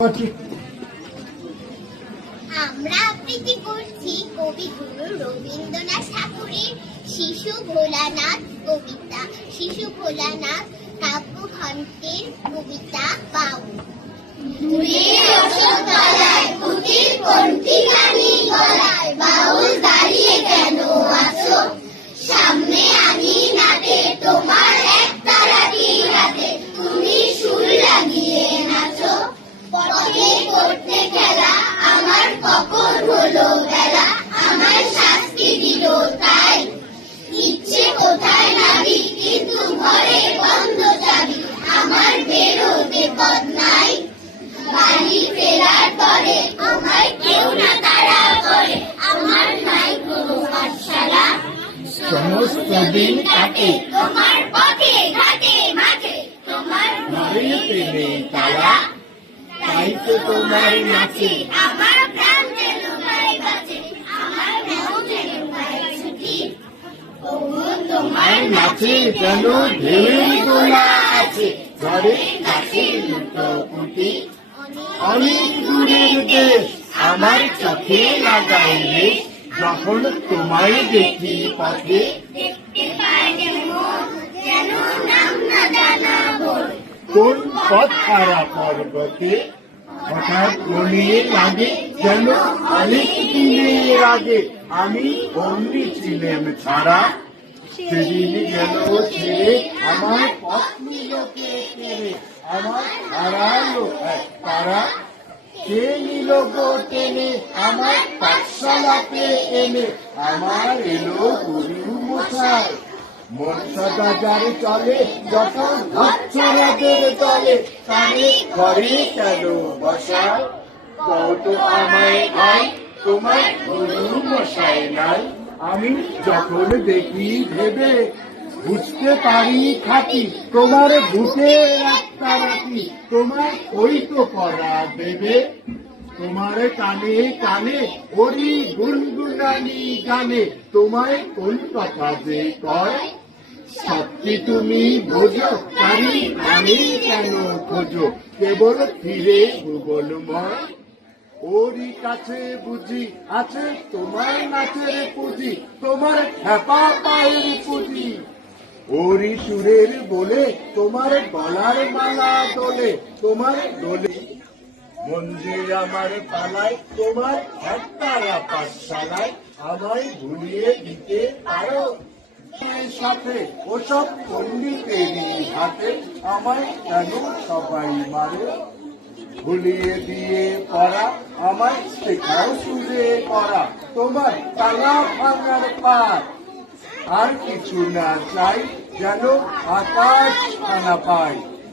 আমরা আবৃত্তি করছি কবিগুরু রবীন্দ্রনাথ ঠাকুরের শিশু ভোলানাথ কবিতা। শিশু ভোলানাথ কাব্যগ্রন্থের কবিতা বাউল। বাউল দাঁড়িয়ে কেন আছো সামনে আঙিনাতে, তোমার এক তারাটি হাতে, তুমি সুর লাগিয়ে নাচো। পথে করতে খেলা আমার কখন হলো বেলা, আমার শাস্তি দিল তাই। ইচ্ছে কোথায় নাবি কিন্তু ঘরে বন্ধ চাবি, আমার বেরোতে পথ নাই। বাড়ি ফেরার পরে আমায় কেউ না তাড়া করে, আমার নাই কোনো পাঠশালা। সমস্ত দিন কাটে তোমার পথে ঘাটে মাঠে, তোমার বাড়িতে নেই তালা, তাই তো তোমার নাচে আমার প্রাণ যেন পায় বাঁচে, আমার মন যেন পায় ছুটি। তোমার নাচে যেন ঢেউয়ের দোলা আছে, ঘরের কাছে লুটোপুটি। অনেক দূরের দেশ আমার চোখে লাগাই রে, যখন তোমায় দেখি পথে। দেখতে পায় যেন নাম না জানা বল, কোন পথ হারা পর্বতে হঠাৎ মনে লাগে যেন অনেক দিনের আগে আমি বন্দি ছিলাম ছাড়া। সেদিন গেল ছেড়ে আমার পত্নী লোকে ছেড়ে, আমার হারালো এক তারা। কে নিল গো টেনে আমার পাঠশালাতে এনে, আমার এলো গুরু মশাই। মন সদা যার চলে যখন ভৎসরাদের দলে, কানে ঘরে কেন বসায় কত আমায় ভাই, তোমার গুরু মশাই নাই। আমি যখন দেখি ভেবে বুঝতে পারি খাটি, তোমার বুকে একটা রাখি, তোমার ওই তো পড়া দেবে। তোমার কানে কানে ওরি গুনগুনানি গানে, তোমায় কোন কথা যে কয় সত্যি তুমি বোঝো, তারি আমি কেন খোঁজো কেবল ফিরে ভুবনময়। ওরই কাছে বুঝি আছে তোমার নাচের পুঁজি, তোমার খেপা পায়ের পুঁজি। ওরই সুরের বলে তোমার গলার মালা দোলে, তোমার দোলে মন যে আমার পালায়, তোমার একতারা পাঠশালায় আমায় ভুলিয়ে দিতে পারো। সাথে ওসব পণ্ডিতেরই হাতে আমায় কেন সবাই মারে। ভুলিয়ে দিয়ে পড়া আমায় শেখাও সুরে পড়া, তোমার তালা ভাঙার পার। আর কিছু না চাই যেন আকাশ খানা পাই।